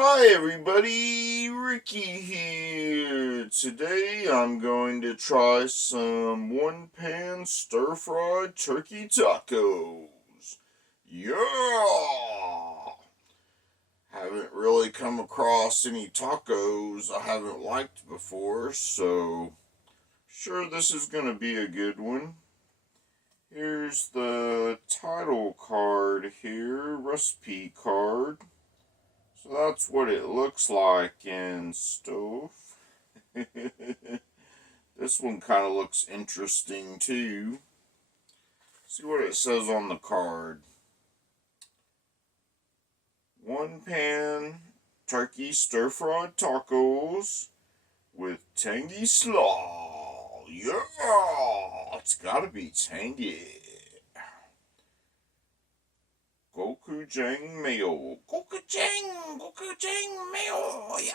Hi everybody, Ricky here. Today I'm going to try some one-pan stir-fried turkey tacos. Yeah! Haven't really come across any tacos I haven't liked before, so sure this is going to be a good one. Here's the title card here, recipe card. So that's what it looks like and stuff. This one kind of looks interesting too. See what it says on the card. One pan turkey stir-fried tacos with tangy slaw. Yeah, it's gotta be tangy. Gochujang mayo. Gochujang mayo. Yeah.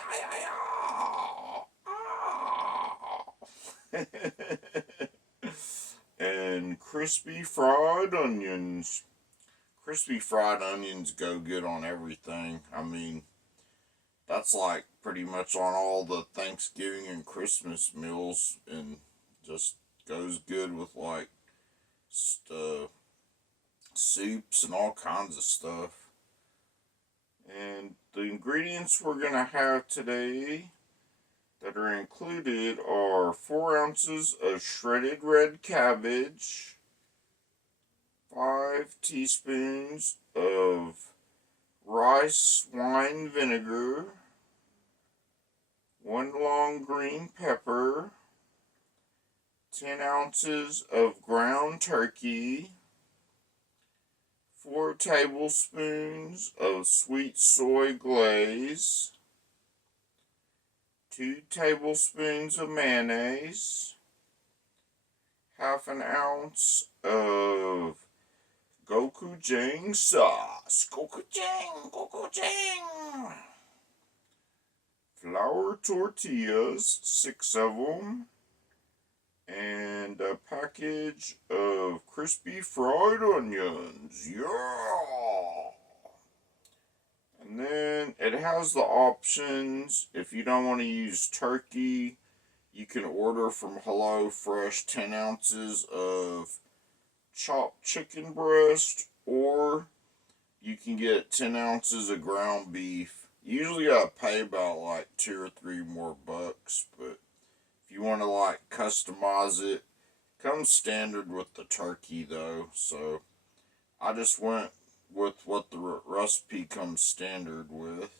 And crispy fried onions. Crispy fried onions go good on everything. I mean, that's like pretty much on all the Thanksgiving and Christmas meals, and just goes good with like soups and all kinds of stuff. And the ingredients we're going to have today that are included are 4 ounces of shredded red cabbage, 5 teaspoons of rice wine vinegar, 1 long green pepper, 10 ounces of ground turkey, 4 tablespoons of sweet soy glaze, 2 tablespoons of mayonnaise, half an ounce of gochujang sauce. Gochujang. Flour tortillas, 6 of them. And a package of crispy fried onions. Yeah! And then it has the options. If you don't want to use turkey, you can order from Hello Fresh 10 ounces of chopped chicken breast, or you can get 10 ounces of ground beef. You usually gotta pay about like $2 or $3 more bucks, but if you want to like customize it, comes standard with the turkey though, so I just went with what the recipe comes standard with.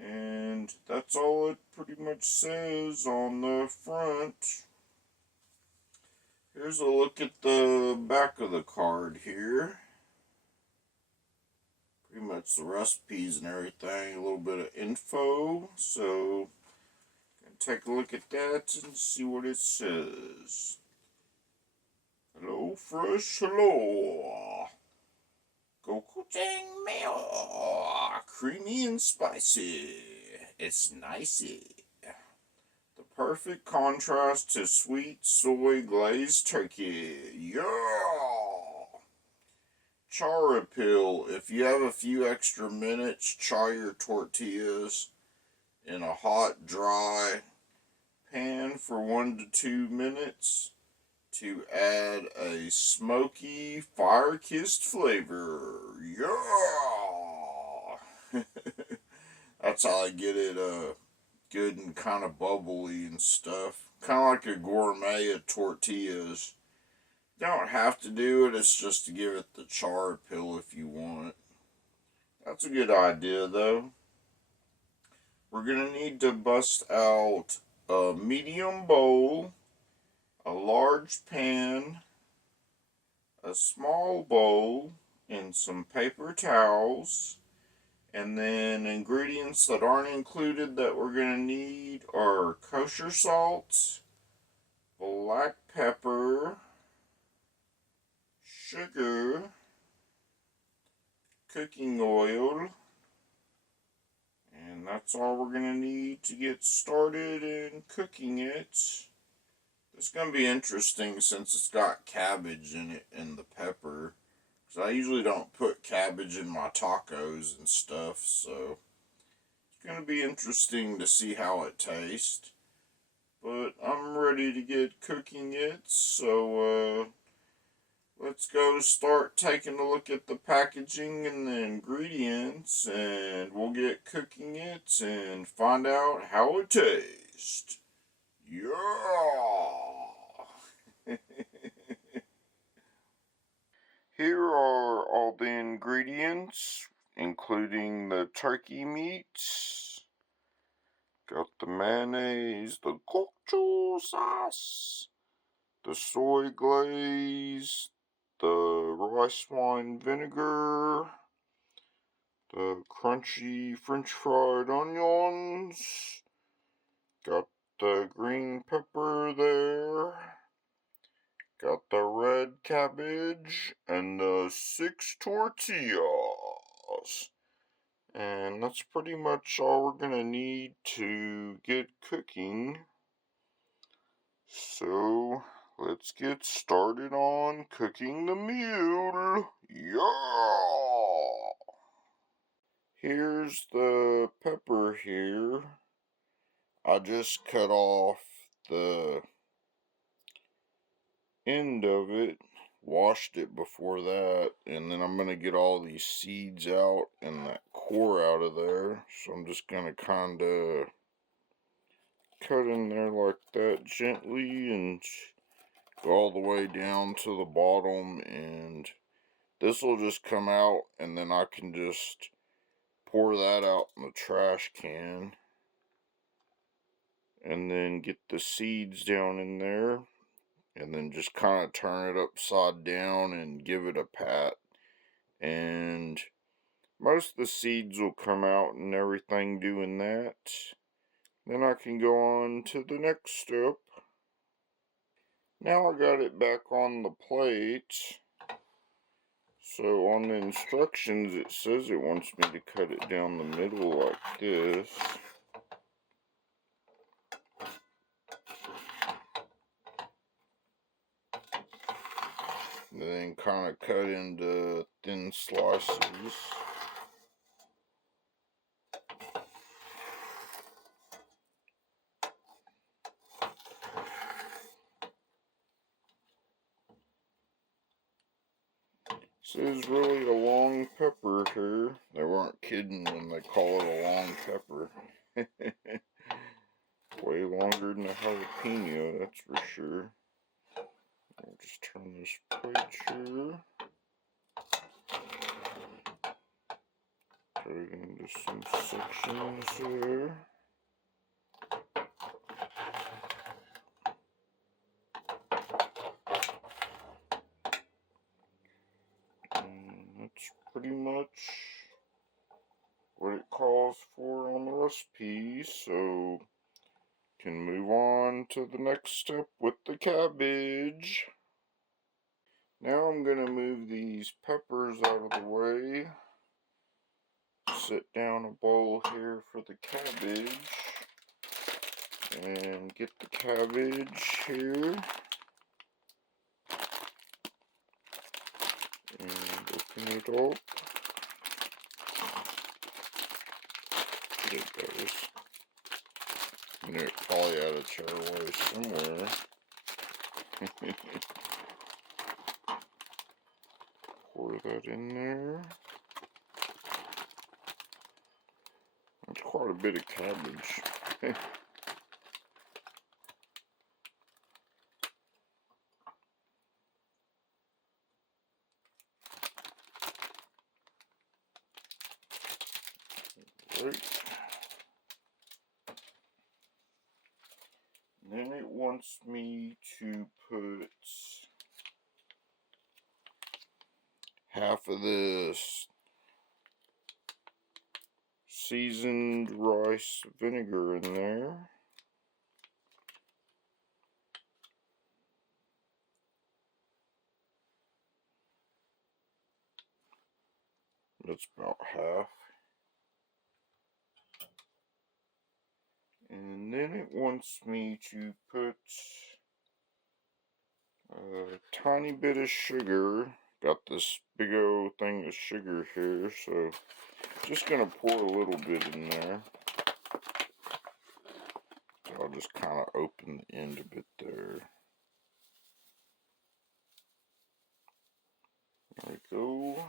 And that's all it pretty much says on the front. Here's a look at the back of the card here. Pretty much the recipes and everything, a little bit of info, so take a look at that and see what it says. Hello Fresh, hello. Gochujang mayo, creamy and spicy. It's nicey. The perfect contrast to sweet soy glazed turkey. Yeah. Char appeal. If you have a few extra minutes, char your tortillas in a hot, dry pan for 1 to 2 minutes to add a smoky, fire-kissed flavor. Yeah! That's how I get it good and kind of bubbly and stuff. Kind of like a gourmet of tortillas. You don't have to do it, it's just to give it the char appeal if you want. That's a good idea though. We're going to need to bust out a medium bowl, a large pan, a small bowl, and some paper towels. And then ingredients that aren't included that we're going to need are kosher salt, black pepper, sugar, cooking oil, and that's all we're going to need to get started in cooking it. It's going to be interesting since it's got cabbage in it and the pepper. Because I usually don't put cabbage in my tacos and stuff, so going to be interesting to see how it tastes. But I'm ready to get cooking it, so let's go start taking a look at the packaging and the ingredients, and we'll get cooking it and find out how it tastes. Yeah! Here are all the ingredients, including the turkey meats. Got the mayonnaise, the gochujang sauce, the soy glaze, the rice wine vinegar, the crunchy French fried onions, got the green pepper there, got the red cabbage, and the 6 tortillas. And that's pretty much all we're gonna need to get cooking. So let's get started on cooking the meal. Yeah! Here's the pepper here. I just cut off the end of it, washed it before that, and then I'm gonna get all these seeds out and that core out of there. So I'm just gonna kinda cut in there like that gently and go all the way down to the bottom, and this will just come out, and then I can just pour that out in the trash can, and then get the seeds down in there, and then just kind of turn it upside down and give it a pat, and most of the seeds will come out and everything doing that. Then I can go on to the next step. Now I got it back on the plate. So on the instructions it says it wants me to cut it down the middle like this. And then kind of cut into thin slices. This is really a long pepper here. They weren't kidding when they call it a long pepper. Way longer than a jalapeno, that's for sure. I'll just turn this plate here. Cut it into some sections there. And that's pretty much what it calls for on the recipe, so can move on to the next step with the cabbage. Now I'm going to move these peppers out of the way. Set down a bowl here for the cabbage. And get the cabbage here. And open it up. There it goes. I knew it probably had a tearaway somewhere. Pour that in there. That's quite a bit of cabbage. Right. Then it wants me to put half of this seasoned rice vinegar in there. That's about half. And then it wants me to put a tiny bit of sugar. Got this big old thing of sugar here, so just gonna pour a little bit in there. just kind of open the end a bit there. There we go.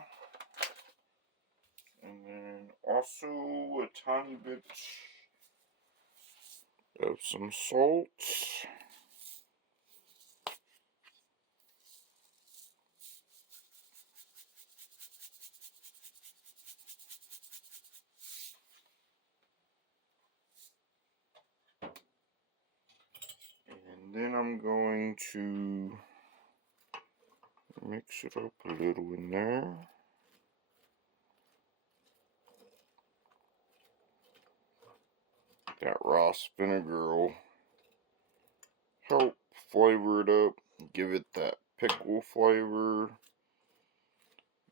And then also a tiny bit of some salt. And then I'm going to mix it up a little in there. That rice vinegar will help flavor it up, give it that pickle flavor.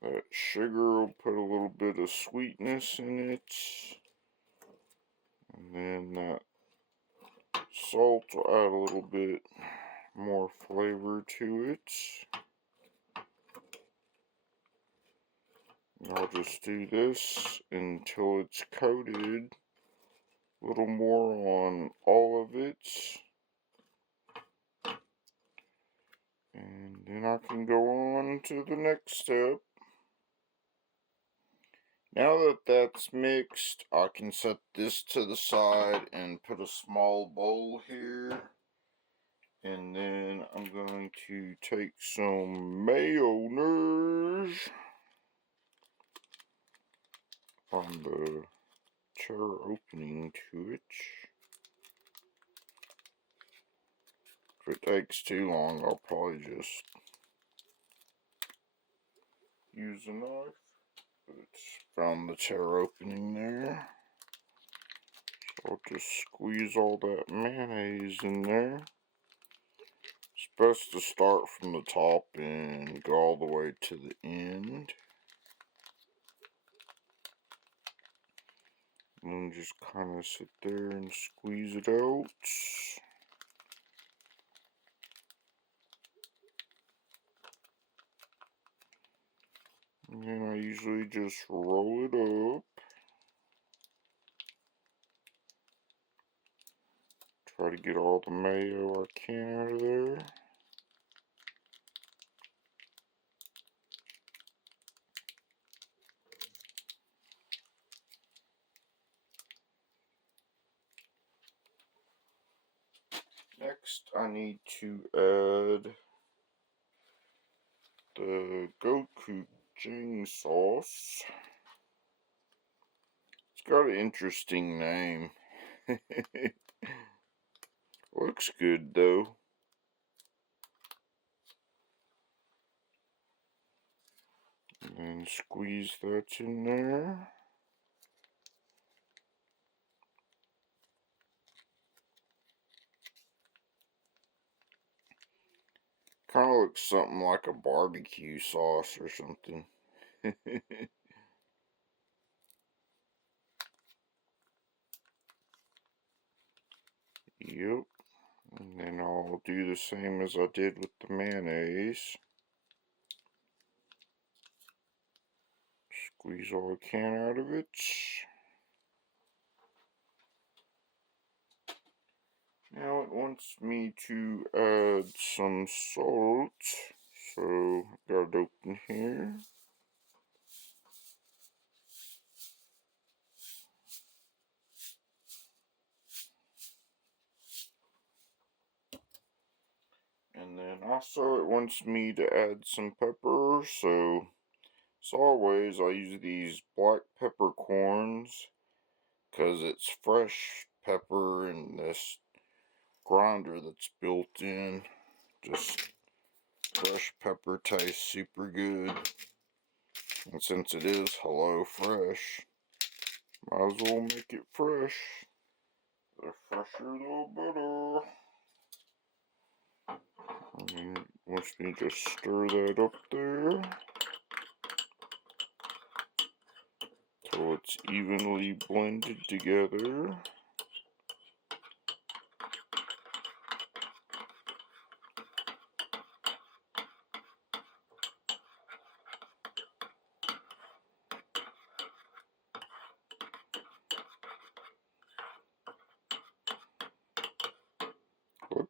That sugar will put a little bit of sweetness in it. And then that salt will add a little bit more flavor to it. And I'll just do this until it's coated a little more on all of it. And then I can go on to the next step. Now that that's mixed, I can set this to the side and put a small bowl here. And then I'm going to take some mayonnaise on the chair opening to it. If it takes too long, I'll probably just use a knife. But it's found the chair opening there. So I'll just squeeze all that mayonnaise in there. It's best to start from the top and go all the way to the end. And then just kind of sit there and squeeze it out. And then I usually just roll it up. Try to get all the mayo I can out of there. Next, I need to add the gochujang sauce. It's got an interesting name. Looks good though. And then squeeze that in there. Kind of looks something like a barbecue sauce or something. Yep. And then I'll do the same as I did with the mayonnaise. Squeeze all I can out of it. Now it wants me to add some salt. So, got it open here. And then also it wants me to add some pepper. So, as always, I use these black peppercorns because it's fresh pepper in this grinder that's built in. Just fresh pepper tastes super good. And since it is Hello Fresh, might as well make it fresh. The fresher the better. And once we just stir that up there till it's evenly blended together.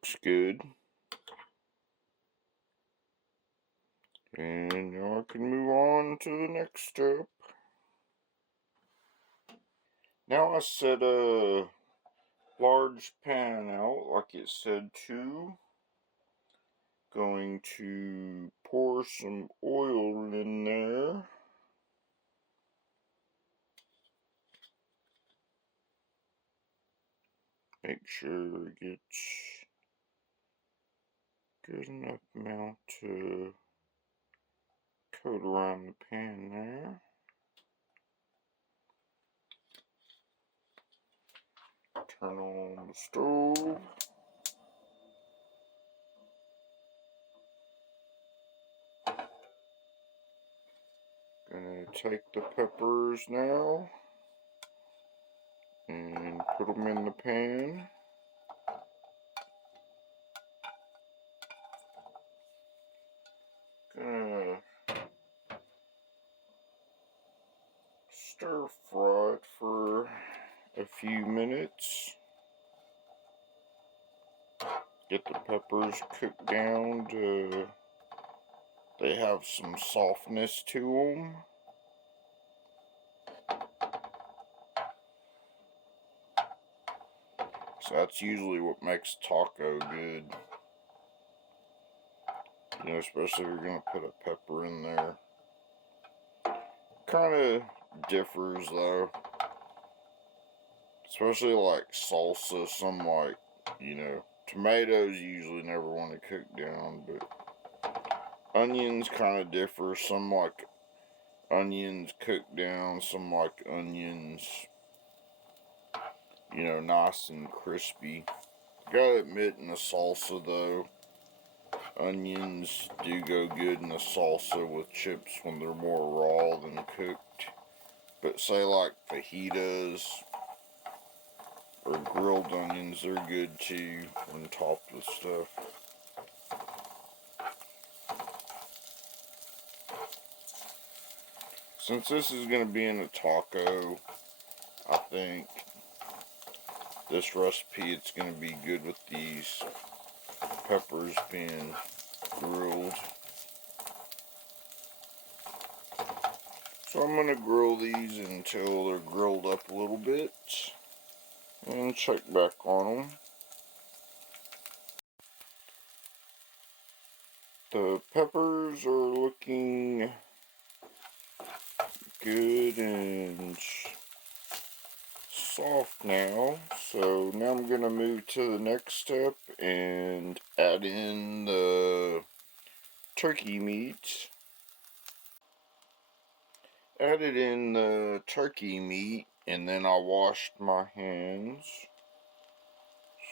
looks good. And now I can move on to the next step. Now I set a large pan out like it said to. Going to pour some oil in there. Make sure it gets good enough amount to coat around the pan there. Turn on the stove. Gonna take the peppers now and put them in the pan. Gonna stir fry it for a few minutes. Get the peppers cooked down to they have some softness to them. So that's usually what makes taco good. You know, especially if you're going to put a pepper in there. Kind of differs though. Especially like salsa, some like, you know, tomatoes you usually never want to cook down, but onions kind of differ. Some like onions cooked down, some like onions, you know, nice and crispy. Gotta admit, in the salsa though, onions do go good in the salsa with chips when they're more raw than cooked. But say like fajitas or grilled onions, they're good too when topped with stuff. Since this is going to be in a taco, I think this recipe, it's going to be good with these peppers being grilled. So I'm going to grill these until they're grilled up a little bit and check back on them. The peppers are looking good and soft now, so now I'm going to move to the next step and add in the turkey meat. Added in the turkey meat, and then I washed my hands.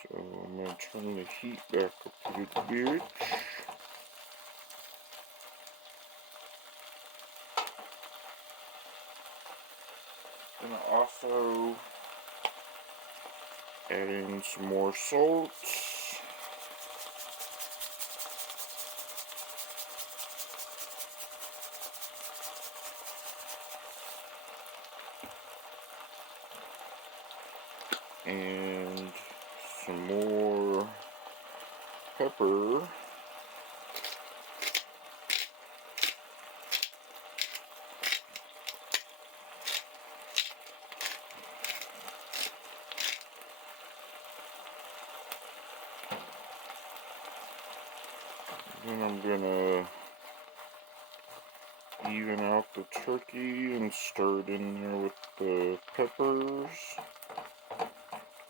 So I'm going to turn the heat back up a little bit. And I also add in some more salt. And some more pepper. Then I'm gonna even out the turkey and stir it in there with the peppers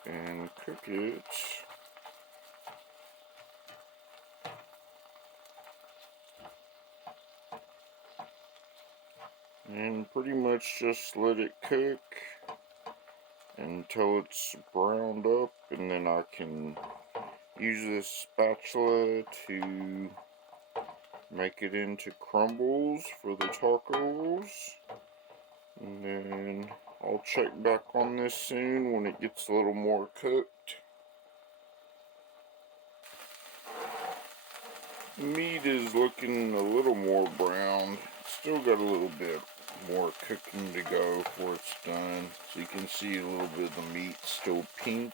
and cook it. And pretty much just let it cook until it's browned up, and then I can use this spatula to make it into crumbles for the tacos. And then I'll check back on this soon when it gets a little more cooked. The meat is looking a little more brown. Still got a little bit more cooking to go before it's done. So you can see a little bit of the meat still pink.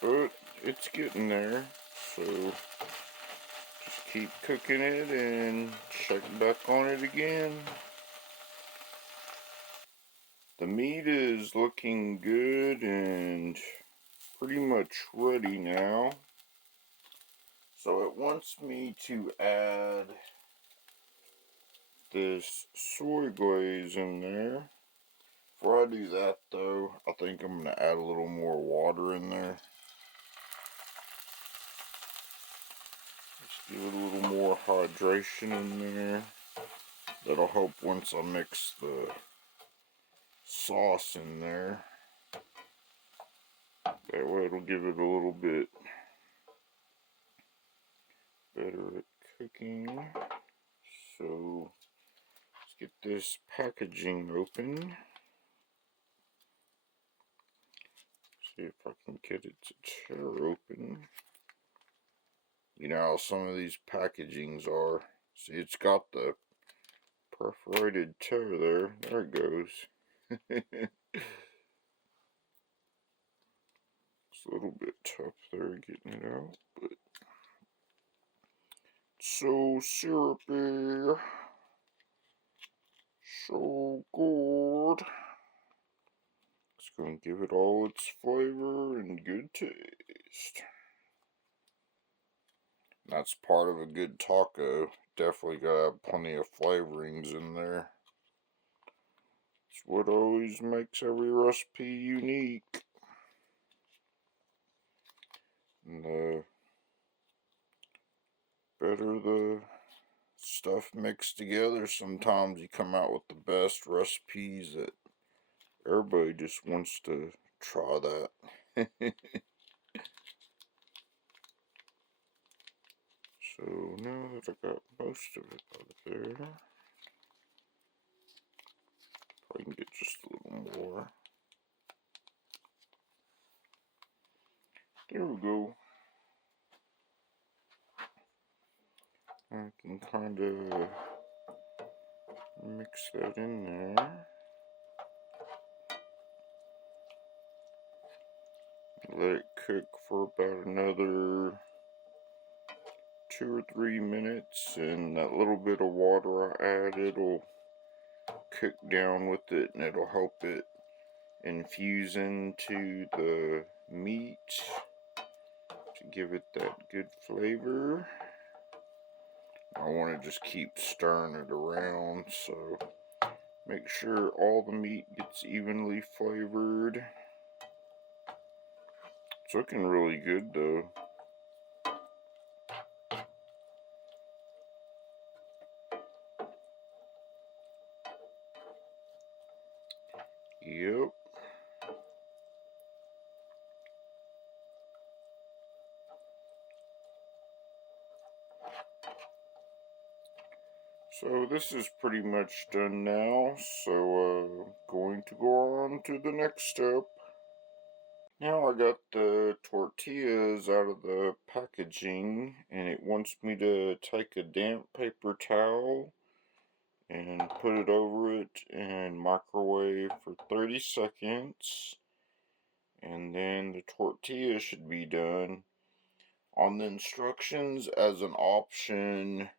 But it's getting there. So just keep cooking it and check back on it again. The meat is looking good and pretty much ready now. So it wants me to add this soy glaze in there. Before I do that though, I think I'm going to add a little more water in there. Just give it a little more hydration in there. That'll help once I mix the sauce in there. That way it'll give it a little bit better at cooking. So let's get this packaging open. See if I can get it to tear open. You know how some of these packagings are. See, it's got the perforated tear there. There it goes. It's a little bit tough there getting it out, but it's so syrupy. So good. It's going to give it all its flavor and good taste. That's part of a good taco. Definitely got to have plenty of flavorings in there. It's what always makes every recipe unique. And the better the stuff mixed together, sometimes you come out with the best recipes that everybody just wants to try that. So now that I got most of it out of there, I can get just a little more. There we go. I can kind of mix that in there. Let it cook for about another 2 or 3 minutes, and that little bit of water I added will cook down with it, and it'll help it infuse into the meat to give it that good flavor. I want to just keep stirring it around, so make sure all the meat gets evenly flavored. It's looking really good though. Yep. So this is pretty much done now, so going to go on to the next step. Now I got the tortillas out of the packaging, and it wants me to take a damp paper towel and put it over it and microwave for 30 seconds, and then the tortilla should be done. On the instructions, as an option,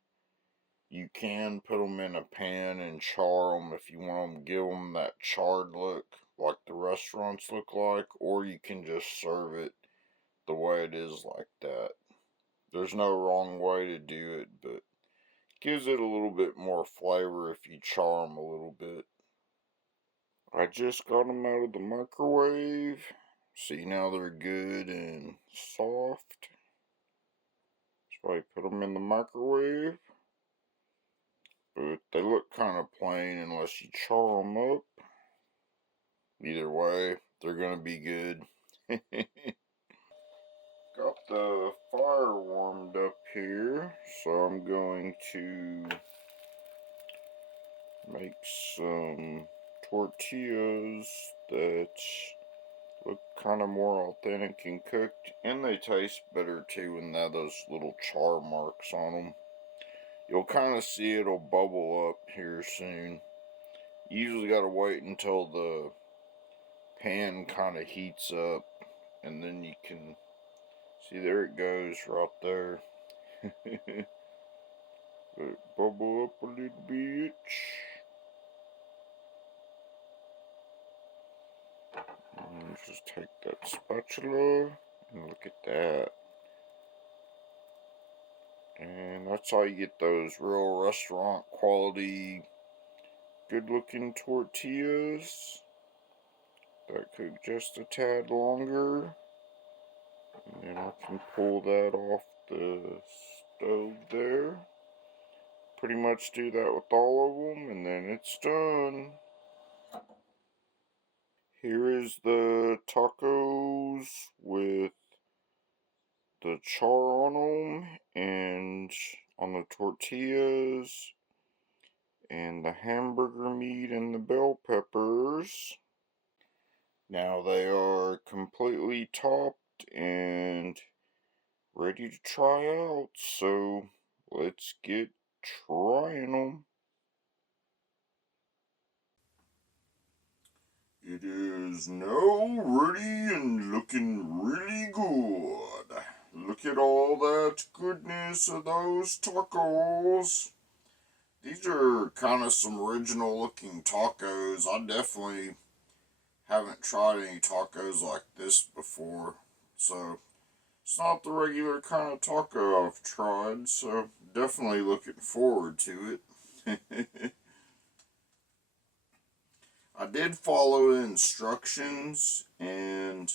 you can put them in a pan and char them if you want them, give them that charred look like the restaurants look like, or you can just serve it the way it is like that. There's no wrong way to do it, but it gives it a little bit more flavor if you char them a little bit. I just got them out of the microwave. See, now they're good and soft. So I put them in the microwave. But they look kind of plain unless you char them up. Either way, they're going to be good. Got the fire warmed up here, so I'm going to make some tortillas that look kind of more authentic and cooked, and they taste better too when they have those little char marks on them. You'll kind of see it'll bubble up here soon. You usually got to wait until the pan kind of heats up, and then you can See, there it goes right there. Let it bubble up a little bit. And just take that spatula and look at that. And that's how you get those real restaurant quality, good looking tortillas that cook just a tad longer. And then I can pull that off the stove there. Pretty much do that with all of them, and then it's done. Here is the tacos with the char on them and on the tortillas and the hamburger meat and the bell peppers. Now they are completely topped and ready to try out, so let's get trying them. It is now ready and looking really good. Look at all that goodness of those tacos. These are kind of some original looking tacos. I definitely haven't tried any tacos like this before. So it's not the regular kind of taco I've tried. So definitely looking forward to it. I did follow instructions and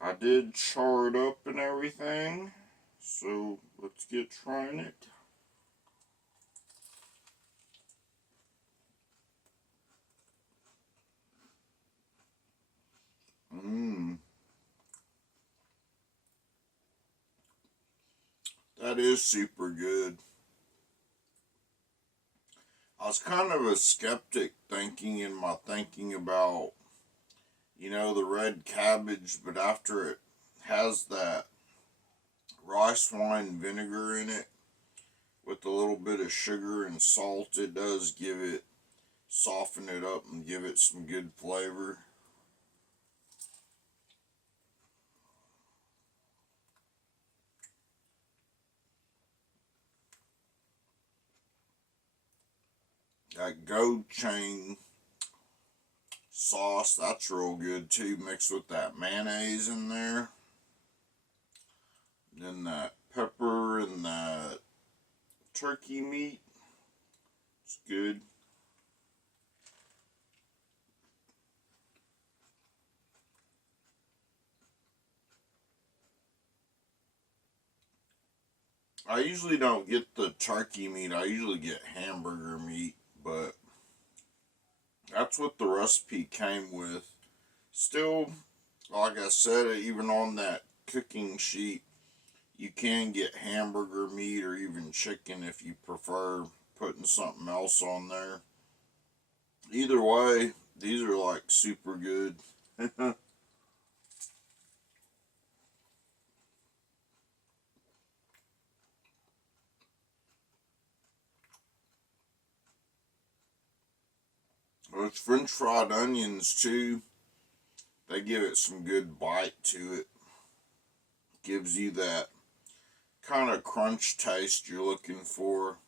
I did char it up and everything. So let's get trying it. That is super good. I was kind of a skeptic in my thinking about, the red cabbage, but after it has that rice wine vinegar in it with a little bit of sugar and salt, it does soften it up and give it some good flavor. That gold chain sauce, that's real good too, mixed with that mayonnaise in there. Then that pepper and that turkey meat, it's good. I usually don't get the turkey meat, I usually get hamburger meat, but that's what the recipe came with. Still, like I said, even on that cooking sheet, you can get hamburger meat or even chicken if you prefer putting something else on there. Either way, these are like super good. Those French fried onions too, they give it some good bite to it. Gives you that kind of crunch taste you're looking for.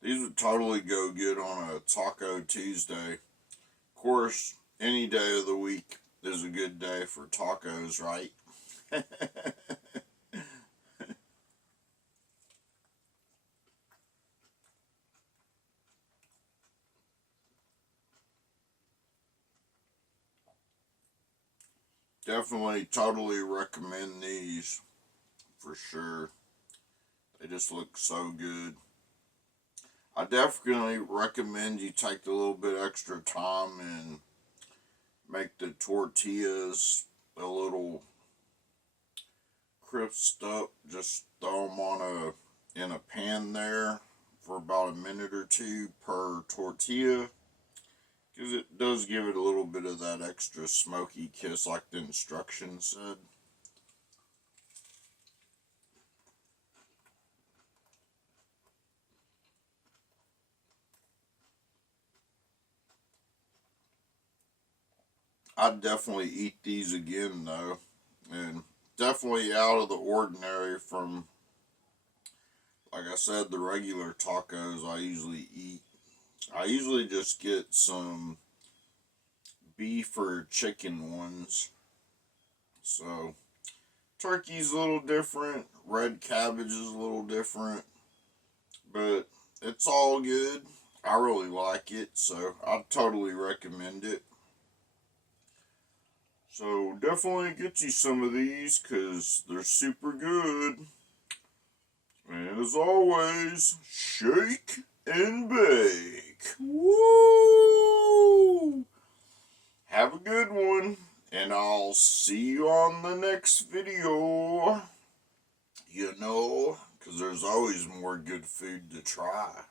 These would totally go good on a Taco Tuesday. Of course, any day of the week is a good day for tacos, right? Definitely, totally recommend these for sure. They just look so good. I definitely recommend you take a little bit extra time and make the tortillas a little crisped up. Just throw them in a pan there for about a minute or two per tortilla, because it does give it a little bit of that extra smoky kiss like the instructions said. I'd definitely eat these again though, and definitely out of the ordinary from, like I said, the regular tacos I usually eat. I usually just get some beef or chicken ones. So, turkey's a little different, red cabbage is a little different, but it's all good. I really like it, so I totally recommend it. So definitely get you some of these because they're super good. And as always, shake and bake. Woo! Have a good one, and I'll see you on the next video. You know, because there's always more good food to try.